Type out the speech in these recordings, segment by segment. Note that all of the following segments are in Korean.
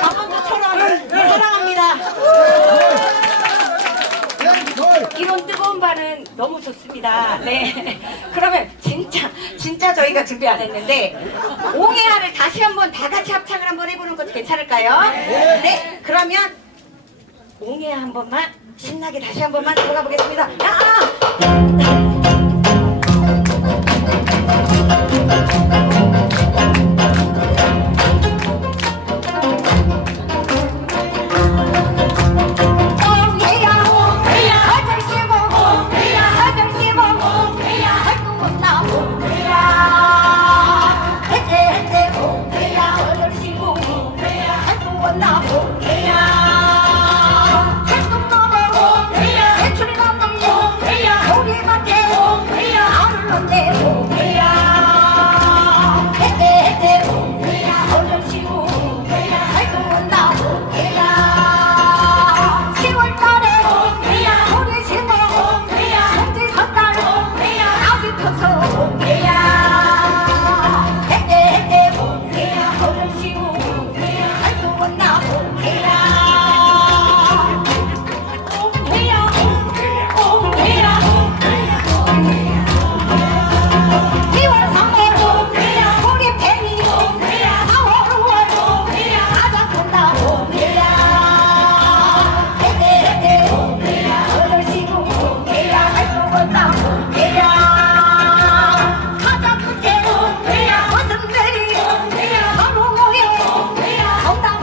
강원도처럼 사랑합니다. 발은 너무 좋습니다. 네. 그러면 진짜 진짜 저희가 준비 안 했는데 옹해야를 다시 한번 다 같이 합창을 한번 해보는 것도 괜찮을까요? 네. 그러면 옹해야 한 번만 신나게 다시 한 번만 들어가 보겠습니다. 아! 공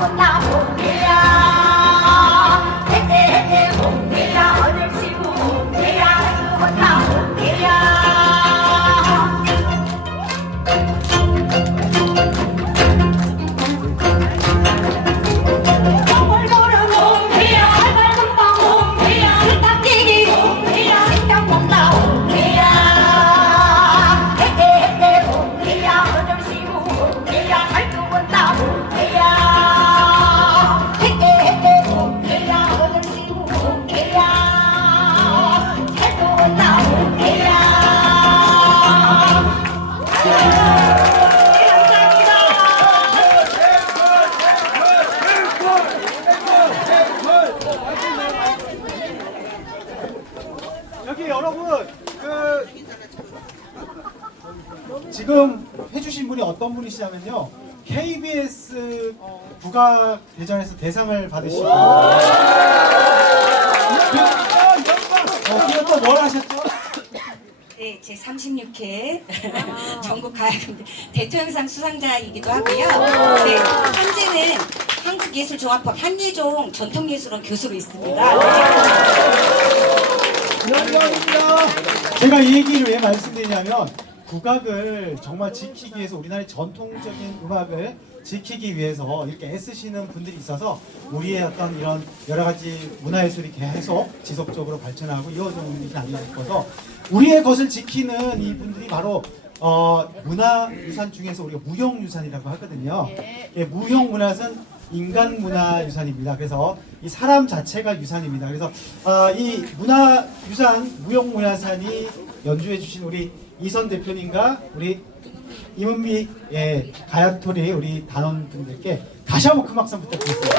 정당 온다 여기 여러분 그 지금 해주신 분이 어떤 분이시냐면요 KBS 국악 대전에서 대상을 받으시고 어, 그리고 또뭘 하셨죠? 네, 제 36회 전국 가야금 대통령상 수상자이기도 하고요. 네, 현재는 한국예술종합학 한예종 전통예술원 교수로 있습니다. 제가 이 얘기를 왜 말씀드리냐면 국악을 정말 지키기 위해서 우리나라의 전통적인 음악을 지키기 위해서 이렇게 애쓰시는 분들이 있어서 우리의 어떤 이런 여러 가지 문화예술이 계속 지속적으로 발전하고 이어지는 게 아닌가 싶어서 우리의 것을 지키는 이 분들이 바로 어, 문화유산 중에서 우리가 무형유산이라고 하거든요. 예, 무형문화는 인간 문화유산입니다. 그래서 이 사람 자체가 유산입니다. 그래서 아, 이 문화유산 무형문화산이 연주해 주신 우리 이선 대표님과 우리 이문미 예, 가야토리 우리 단원 분들께 다시 한번 큰 박수 부탁드리겠습니다.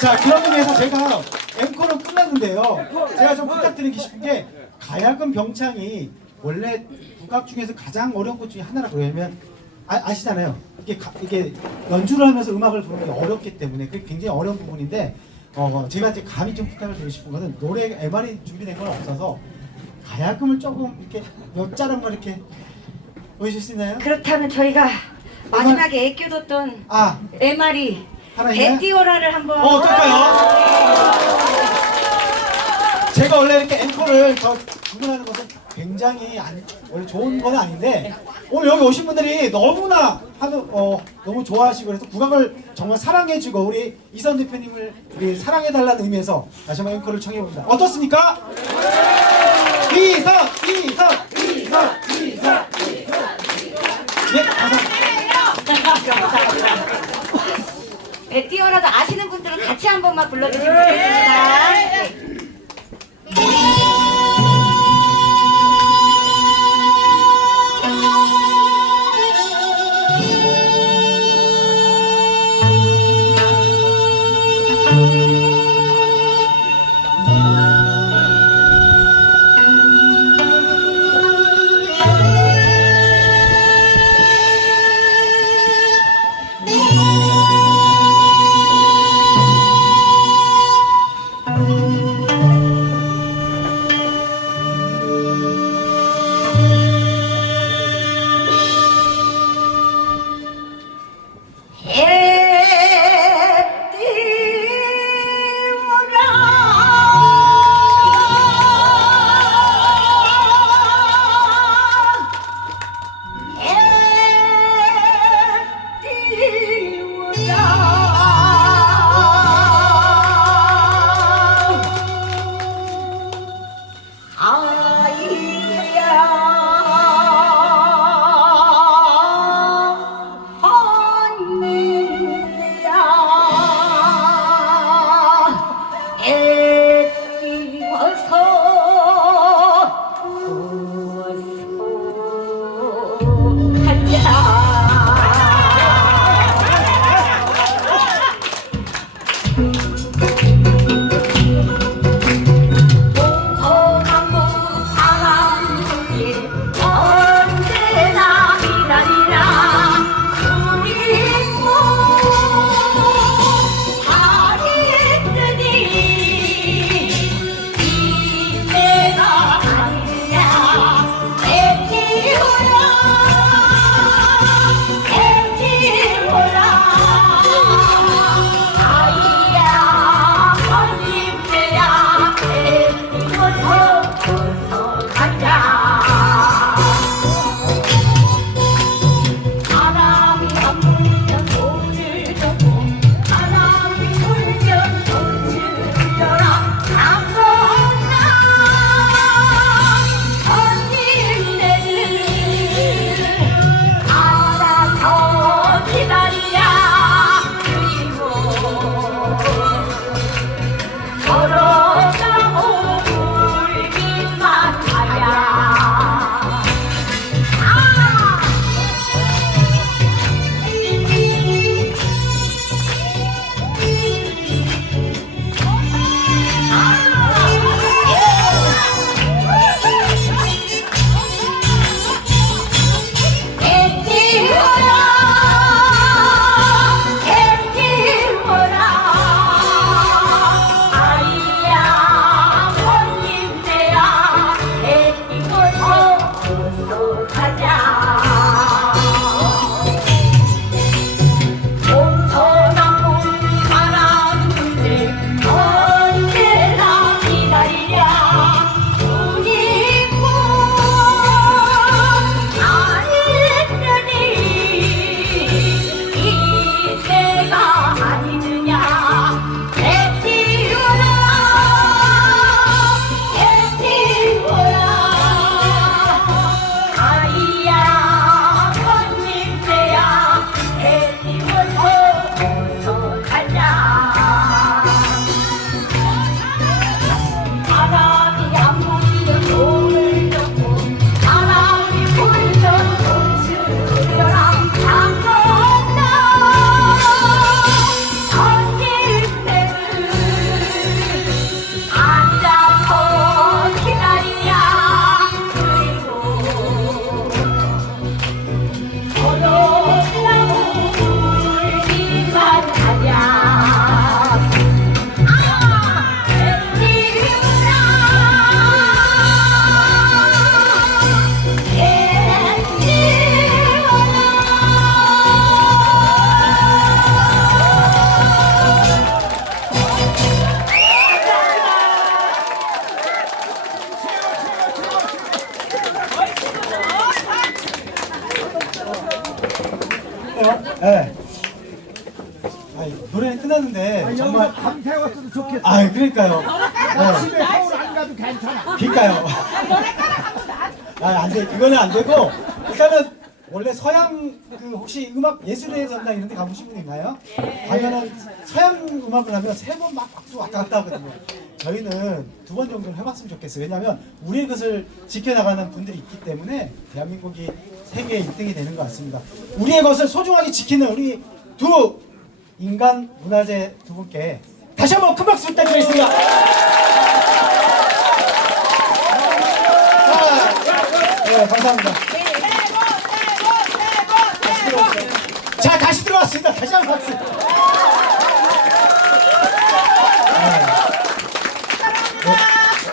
자 그런 의미에서 제가 앵커는 끝났는데요. 제가 좀 부탁드리고 싶은 게 가야금 병창이 원래 국악 중에서 가장 어려운 것 중에 하나라고 그러면 아, 아시잖아요. 이게 가- 이게 연주를 하면서 음악을 부르는 게 어렵기 때문에 그게 굉장히 어려운 부분인데 어 제가 이제 감히 좀 부탁을 드리고 싶은 거는 노래 MR이 준비된 건 없어서 가야금을 조금 이렇게 몇 자락만 이렇게 보여줄 수 있나요? 그렇다면 저희가 마지막에 애껴뒀던 아 MR이 하나 있나요? 에티오라를 한번 어, 어떨까요? 제가 원래 이렇게 앵커를 저 주문하는 것은 굉장히 안, 원래 좋은 건 아닌데 오늘 여기 오신 분들이 너무나 하는 어, 너무 좋아하시고 그래서 국악을 정말 사랑해주고 우리 이선 대표님을 우리 사랑해달라는 의미에서 다시 한번 앵커를 청해봅니다. 어떻습니까? 이선, 이선, 이선, 이선. 예, 감사합니다. 에티오라도 아시는 분들은 같이 한 번만 불러주시면 좋겠습니다. 走得 밤 새웠어도 좋겠어. 아 그러니까요. 네. 집에 서울 안 가도 괜찮아. 그러니까요. 아, 안 돼. 그거는 안 되고 일단은 원래 서양 그 혹시 음악 예술의 전당 이런 데 가보신 분 있나요? 가면은 서양 음악을 하면 세 번 막 박수 왔다 갔다 하거든요. 저희는 두 번 정도는 해봤으면 좋겠어요. 왜냐하면 우리의 것을 지켜나가는 분들이 있기 때문에 대한민국이 세계 1등이 되는 것 같습니다. 우리의 것을 소중하게 지키는 우리 두 인간 문화재 두 분께 다시 한번 큰 박수 부탁드리겠습니다. 자, 네, 감사합니다. 자, 다시 들어왔습니다. 다시 한번 박수. 네.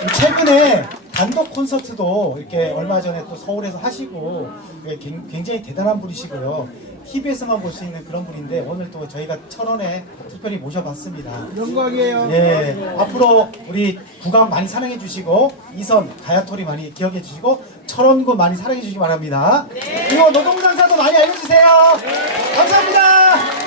네, 최근에 단독 콘서트도 이렇게 얼마 전에 또 서울에서 하시고 네, 굉- 굉장히 대단한 분이시고요. TV에서만 볼 수 있는 그런 분인데 오늘 또 저희가 철원에 특별히 모셔봤습니다. 영광이에요. 예, 앞으로 우리 국악 많이 사랑해 주시고 이선 가야토리 많이 기억해 주시고 철원군 많이 사랑해 주시기 바랍니다. 그리고 노동장사도 많이 알려주세요. 감사합니다.